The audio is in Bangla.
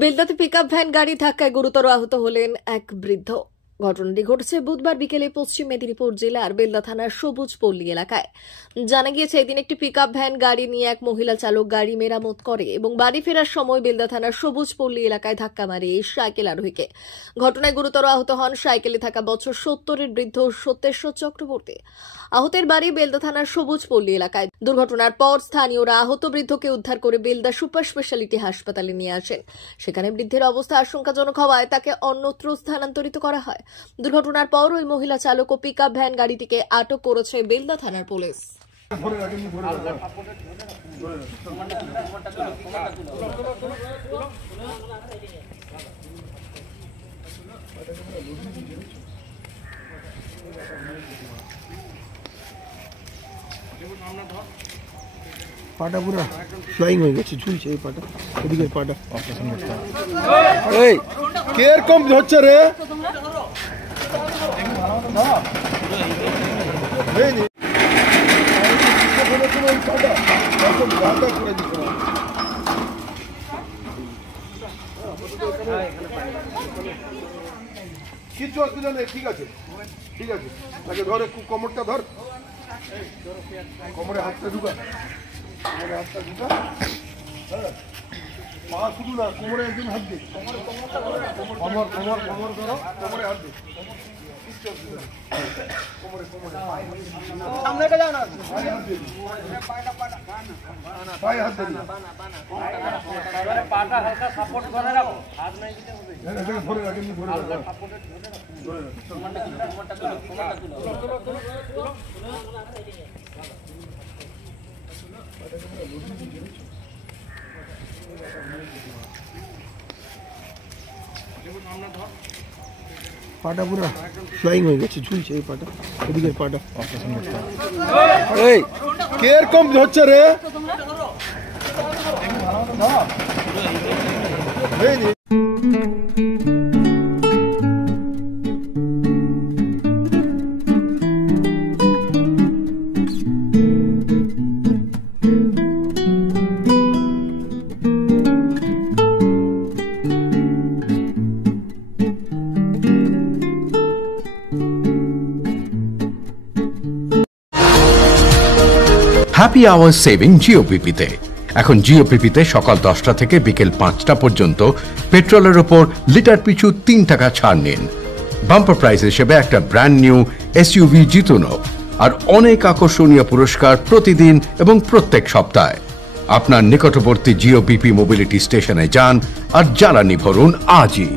বেলদাতে পিকআপ ভ্যান গাড়ি ধাক্কায় গুরুতর আহত হলেন এক বৃদ্ধ। ঘটনাটি ঘটেছে বুধবার বিকেলে পশ্চিম মেদিনীপুর জেলার বেলদা থানার সবুজ পল্লী এলাকায়। জানা গিয়েছে, এদিন একটি পিকআপ ভ্যান গাড়ি নিয়ে এক মহিলা চালক গাড়ি মেরামত করে এবং বাড়ি ফেরার সময় বেলদা থানার সবুজ পল্লী এলাকায় ধাক্কা মারে এই সাইকেল আরোহীকে। ঘটনায় গুরুতর আহত হন সাইকেলে থাকা বছর 70-এর বৃদ্ধ সত্যেশ্বর চক্রবর্তী। আহতের বাড়ি বেলদা থানার সবুজ পল্লী এলাকায়। দুর্ঘটনার পর স্থানীয়রা আহত বৃদ্ধকে উদ্ধার করে বেলদা সুপার স্পেশালিটি হাসপাতালে নিয়ে আসেন। সেখানে বৃদ্ধের অবস্থা আশঙ্কাজনক হওয়ায় তাকে অন্যত্র স্থানান্তরিত করা হয়। দুর্ঘটনার পর ওই মহিলা চালক ও পিকআপ ভ্যান গাড়িটিকে আটক করেছে বেলদা থানার পুলিশ। পাটা পুরো ফ্লাইং হয়ে গেছে, ঝুলছে এই পাটা, এদিকের পাটা অপারেশন করতে হবে। এই কে এরকম হচ্ছে রে? এই নি কিছু অসুবিধা নেই, ঠিক আছে ঠিক আছে। তাকে ধর, একটু কোমরটা ধর, কোমরে হাতটা ঢুকা, কোমরে হাতটা ঢুকা। হ্যাঁ, পা শুধু না, কোমরে একদিন হাত দে, কোমর কোমর কোমর ধরো, কোমরে হাত দে, কিচ্ছু অসুবিধা নেই। কোমরে কোমরে সামনে যাও না, পায়ে হাত দে, পাটা হালকা সাপোর্ট করে রাখো, হাত নাই দিতে হবে। হ্যাঁ, এটাকে ধরে রাখেন, ধরে রাখো, সাপোর্টে ধরে রাখো, কোমরটা তুলো, কোমরটা তুলো, কোমরটা তুলো। পাটা পুরো ফ্লাইং হয়ে গেছে, ঝুলছে এই পাটা, এদিকের পাটা অপারেশন করতে হবে। এই কে এরকম হচ্ছে রে? হ্যাপি আওয়ার সেভিং জিওপিপিতে। এখন জিওপিপিতে সকাল 10টা থেকে বিকেল 5টা পর্যন্ত পেট্রোলের উপর লিটার পিছু 3 টাকা ছাড় নিন। বাম্পার প্রাইস হিসেবে একটা ব্র্যান্ড নিউ এসইউভি জিতুন আর অনেক আকর্ষণীয় পুরস্কার প্রতিদিন এবং প্রত্যেক সপ্তাহে। আপনার নিকটবর্তী জিওপিপি মোবিলিটি স্টেশনে যান আর জ্বালানি ভরুন আজই।